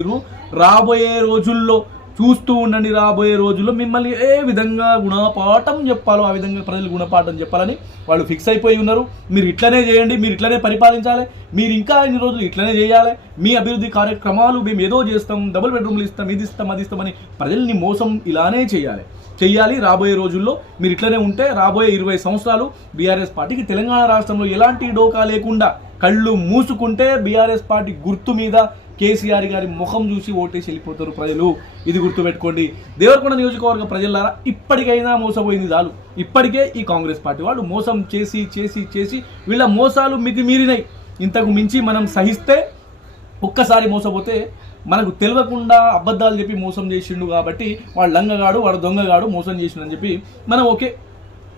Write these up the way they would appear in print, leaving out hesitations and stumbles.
రాబోయే రోజుల్లో చూస్తూ ఉండండి. రాబోయే రోజుల్లో మిమ్మల్ని ఏ విధంగా గుణపాఠం చెప్పాలో ఆ విధంగా ప్రజలు గుణపాఠం చెప్పాలని వాళ్ళు ఫిక్స్ అయిపోయి ఉన్నారు. మీరు ఇట్లనే చేయండి, మీరు ఇట్లనే పరిపాలించాలి, మీరు ఇంకా ఇన్ని రోజులు ఇట్లనే చేయాలి, మీ అభివృద్ధి కార్యక్రమాలు మేము ఏదో చేస్తాం, డబుల్ బెడ్రూమ్లు ఇస్తాం, ఇది ఇస్తాం, అది ఇస్తామని ప్రజల్ని మోసం ఇలానే చెయ్యాలి. రాబోయే రోజుల్లో మీరు ఇట్లనే ఉంటే రాబోయే 20 సంవత్సరాలు బీఆర్ఎస్ పార్టీకి తెలంగాణ రాష్ట్రంలో ఎలాంటి డోకా లేకుండా కళ్ళు మూసుకుంటే బీఆర్ఎస్ పార్టీ గుర్తు మీద కేసీఆర్ గారి ముఖం చూసి ఓటేసి వెళ్ళిపోతారు ప్రజలు. ఇది గుర్తుపెట్టుకోండి. దేవరకొండ నియోజకవర్గ ప్రజలారా, ఇప్పటికైనా మోసపోయింది చాలు. ఇప్పటికే ఈ కాంగ్రెస్ పార్టీ వాళ్ళు మోసం చేసి చేసి చేసి వీళ్ళ మోసాలు మితిమీరినాయి. ఇంతకు మించి మనం సహిస్తే ఒక్కసారి మోసపోతే మనకు తెలియకుండా అబద్ధాలు చెప్పి మోసం చేసిండు కాబట్టి వాడు లంగగాడు, వాడు దొంగగాడు, మోసం చేసిండని చెప్పి మనం ఓకే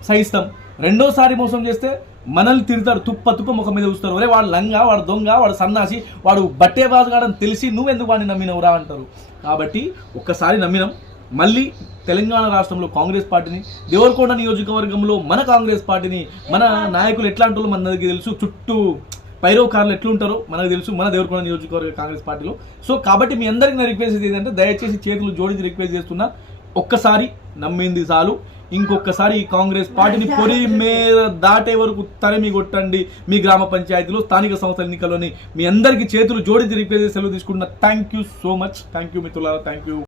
సహిస్తాం. రెండోసారి మోసం చేస్తే మనల్ని తిడతారు, తుప్ప ముఖం మీద చూస్తారు. ఒరే వాడు లంగా, వాడు దొంగ, వాడు సన్నాసి, వాడు బట్టేబాజుగాడని తెలిసి నువ్వెందుకు వాడిని నమ్మినవురా అంటారు. కాబట్టి ఒక్కసారి నమ్మినాం. మళ్ళీ తెలంగాణ రాష్ట్రంలో కాంగ్రెస్ పార్టీని, దేవరకొండ నియోజకవర్గంలో మన కాంగ్రెస్ పార్టీని, మన నాయకులు ఎట్లాంటి వాళ్ళు మనకి తెలుసు, చుట్టూ పైరోకారులు ఎట్లుంటారో మనకు తెలుసు మన దేవరకొండ నియోజకవర్గ కాంగ్రెస్ పార్టీలో. సో కాబట్టి మీ అందరికీ నా రిక్వెస్ట్ ఏంటంటే దయచేసి చేతులు జోడించి రిక్వెస్ట్ చేస్తున్నా, ఒక్కసారి నమ్మింది చాలు. ఇంకొకసారి ఈ కాంగ్రెస్ పార్టీని పొరి మీద దాటే వరకు తరిమి కొట్టండి. మీ గ్రామ పంచాయతీలో, స్థానిక సంస్థల ఎన్నికల్లోని మీ అందరికీ చేతులు జోడించి రిక్వెస్ట్ చేసి సెలవు తీసుకుంటున్నా. Thank you so much. Thank you మిత్రులారా, థ్యాంక్ యూ.